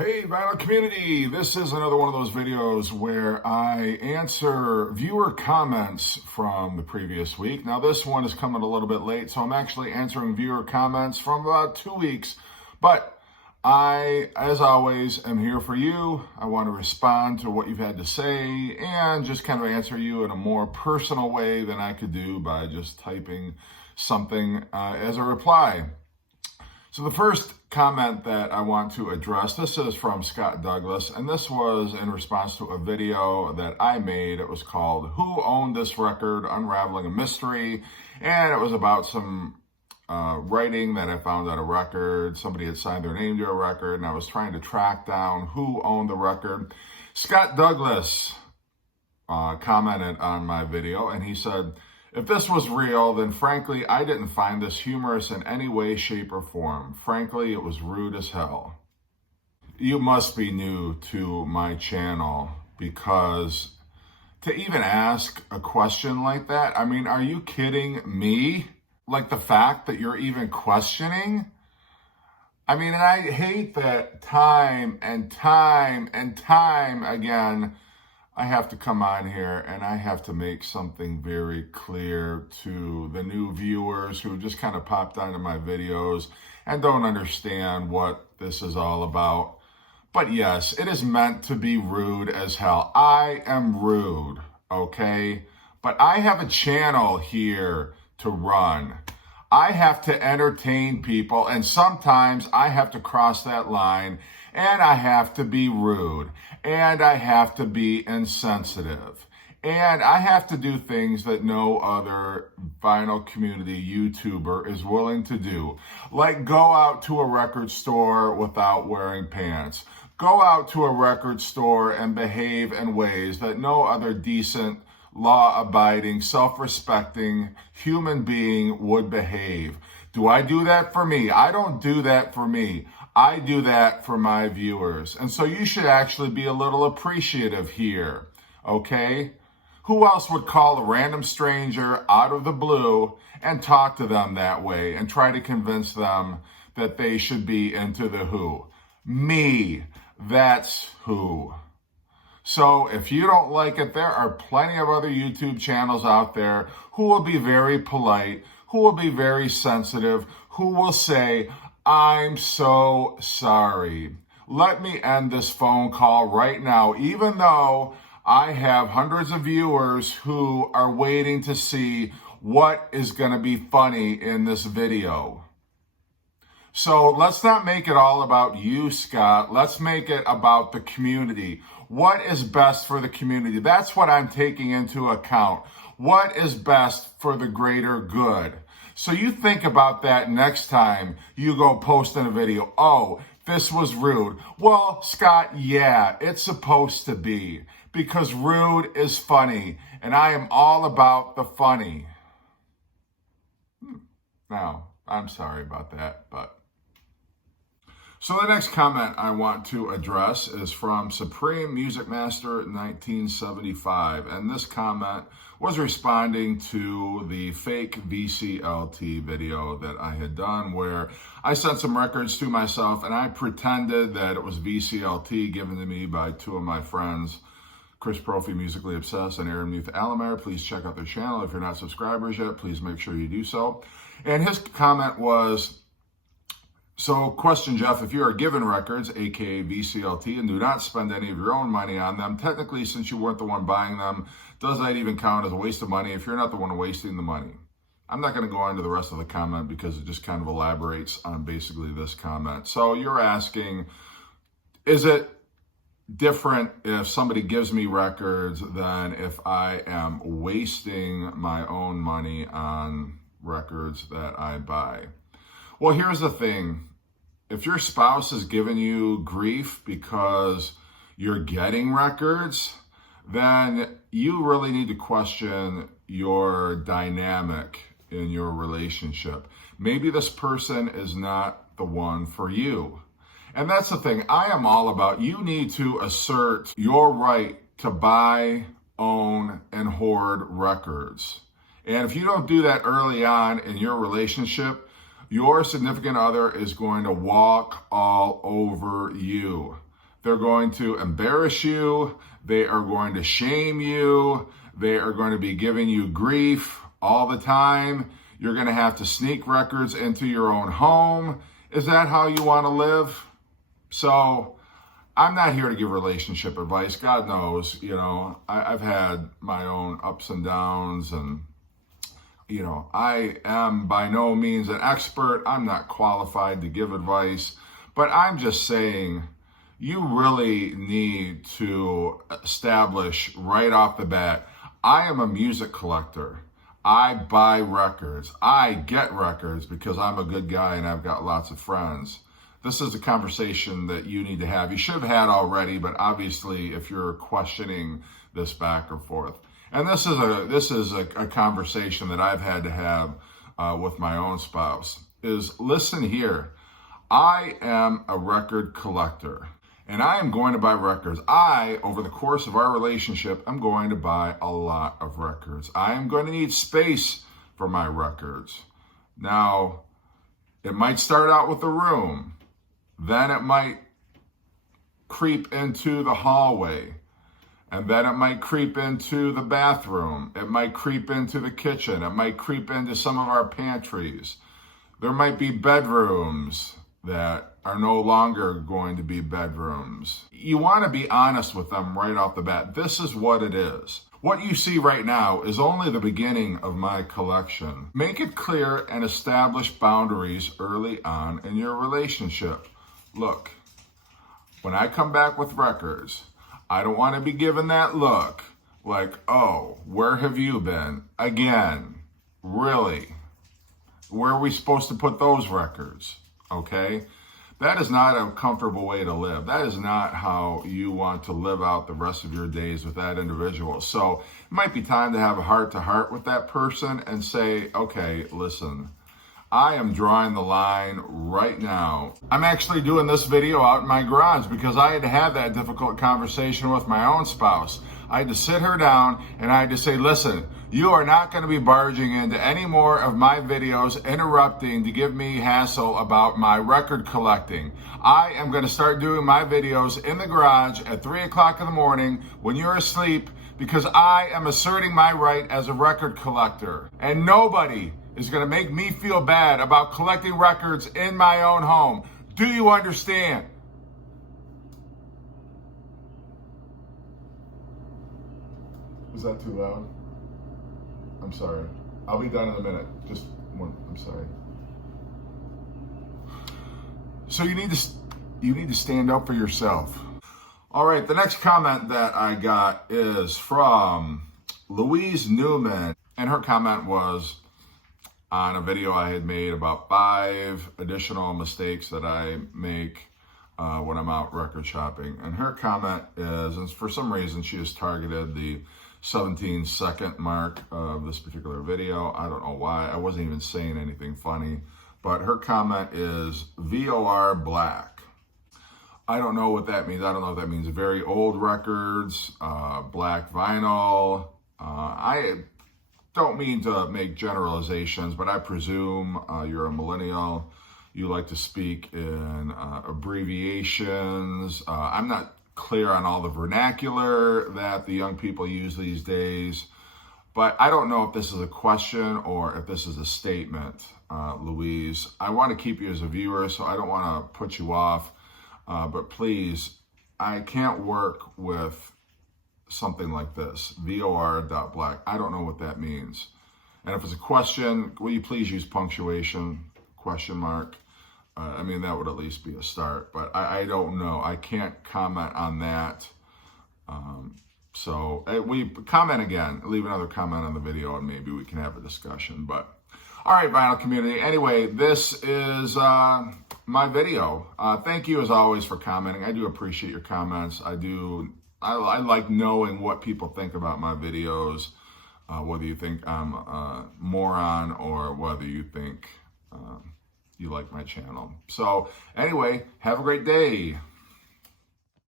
Hey, Vinyl community, this is another one of those videos where I answer viewer comments from the previous week. Now, this one is coming a little bit late, so I'm actually answering viewer comments from about 2 weeks. But I, as always, am here for you. I want to respond to what you've had to say and just kind of answer you in a more personal way than I could do by just typing something as a reply. So the first comment that I want to address, this is from Scott Douglas, and this was in response to a video that I made. It was called Who Owned This Record? Unraveling a Mystery, and it was about some writing that I found on a record. Somebody had signed their name to a record, and I was trying to track down who owned the record. Scott Douglas commented on my video, and he said, "If this was real, then frankly, I didn't find this humorous in any way, shape, or form. Frankly, it was rude as hell." You must be new to my channel, because to even ask a question like that, I mean, are you kidding me? Like, the fact that you're even questioning? I mean, and I hate that time and time again, I have to come on here and I have to make something very clear to the new viewers who just kind of popped onto my videos and don't understand what this is all about. But yes, it is meant to be rude as hell. I am rude, okay? But I have a channel here to run. I have to entertain people, and sometimes I have to cross that line, and I have to be rude, and I have to be insensitive, and I have to do things that no other vinyl community YouTuber is willing to do, like go out to a record store without wearing pants, go out to a record store and behave in ways that no other decent, law-abiding, self-respecting human being would behave. Do I do that for me? I don't do that for me. I do that for my viewers. And so you should actually be a little appreciative here, okay? Who else would call a random stranger out of the blue and talk to them that way and try to convince them that they should be into The Who? Me. That's who. So if you don't like it, there are plenty of other YouTube channels out there who will be very polite, who will be very sensitive, who will say, "I'm so sorry. Let me end this phone call right now," even though I have hundreds of viewers who are waiting to see what is going to be funny in this video. So let's not make it all about you, Scott. Let's make it about the community. What is best for the community? That's what I'm taking into account. What is best for the greater good? So you think about that next time you go post in a video. Oh, this was rude. Well, Scott, yeah, it's supposed to be, because rude is funny, and I am all about the funny. Now, I'm sorry about that, but... So the next comment I want to address is from Supreme Music Master 1975, and this comment was responding to the fake VCLT video that I had done, where I sent some records to myself and I pretended that it was VCLT given to me by two of my friends, Chris Profi, Musically Obsessed, and Aaron Muth Alamare. Please check out their channel. If you're not subscribers yet, please make sure you do so. And his comment was, "So, question, Jeff, if you are given records, aka VCLT, and do not spend any of your own money on them, technically, since you weren't the one buying them, does that even count as a waste of money if you're not the one wasting the money?" I'm not going to go on to the rest of the comment because it just kind of elaborates on basically this comment. So you're asking, is it different if somebody gives me records than if I am wasting my own money on records that I buy? Well, here's the thing. If your spouse is giving you grief because you're getting records, then you really need to question your dynamic in your relationship. Maybe this person is not the one for you. And that's the thing. I am all about, you need to assert your right to buy, own, and hoard records. And if you don't do that early on in your relationship, your significant other is going to walk all over you. They're going to embarrass you. They are going to shame you. They are going to be giving you grief all the time. You're going to have to sneak records into your own home. Is that how you want to live? So I'm not here to give relationship advice. God knows, I've had my own ups and downs, and, I am by no means an expert. I'm not qualified to give advice, but I'm just saying you really need to establish right off the bat, I am a music collector. I buy records. I get records because I'm a good guy and I've got lots of friends. This is a conversation that you need to have. You should have had already, but obviously if you're questioning this back and forth. And this is a conversation that I've had to have with my own spouse, is listen here. I am a record collector. And I am going to buy records. Over the course of our relationship, I'm going to buy a lot of records. I am going to need space for my records. Now, it might start out with a room. Then it might creep into the hallway. And then it might creep into the bathroom. It might creep into the kitchen. It might creep into some of our pantries. There might be bedrooms that are no longer going to be bedrooms. You want to be honest with them right off the bat. This is what it is. What you see right now is only the beginning of my collection. Make it clear and establish boundaries early on in your relationship. Look, when I come back with records, I don't want to be given that look like, oh, where have you been? Again, really? Where are we supposed to put those records? Okay? That is not a comfortable way to live. That is not how you want to live out the rest of your days with that individual. So it might be time to have a heart-to-heart with that person and say, okay, listen, I am drawing the line right now. I'm actually doing this video out in my garage because I had to have that difficult conversation with my own spouse. I had to sit her down and I had to say, listen, you are not going to be barging into any more of my videos, interrupting to give me hassle about my record collecting. I am going to start doing my videos in the garage at 3 o'clock in the morning when you're asleep because I am asserting my right as a record collector. And nobody is going to make me feel bad about collecting records in my own home. Do you understand? Was that too loud? I'm sorry. I'll be done in a minute. Just one. I'm sorry. So you need to stand up for yourself. All right. The next comment that I got is from Louise Newman, and her comment was on a video I had made about 5 additional mistakes that I make when I'm out record shopping. And her comment is, and for some reason she has targeted the 17-second mark of this particular video. I don't know why. I wasn't even saying anything funny. But her comment is VOR black. I don't know what that means. I don't know if that means very old records, black vinyl. I don't mean to make generalizations, but I presume you're a millennial. You like to speak in abbreviations. I'm not clear on all the vernacular that the young people use these days, but I don't know if this is a question or if this is a statement, Louise. I want to keep you as a viewer, so I don't want to put you off, but please, I can't work with something like this, VOR.black. I don't know what that means. And if it's a question, will you please use punctuation, question mark? I mean, that would at least be a start, but I don't know. I can't comment on that. So we comment again, leave another comment on the video, and maybe we can have a discussion. But all right, vinyl community. Anyway, this is my video. Thank you as always for commenting. I do appreciate your comments. I like knowing what people think about my videos, whether you think I'm a moron or whether you think you like my channel. So anyway, have a great day.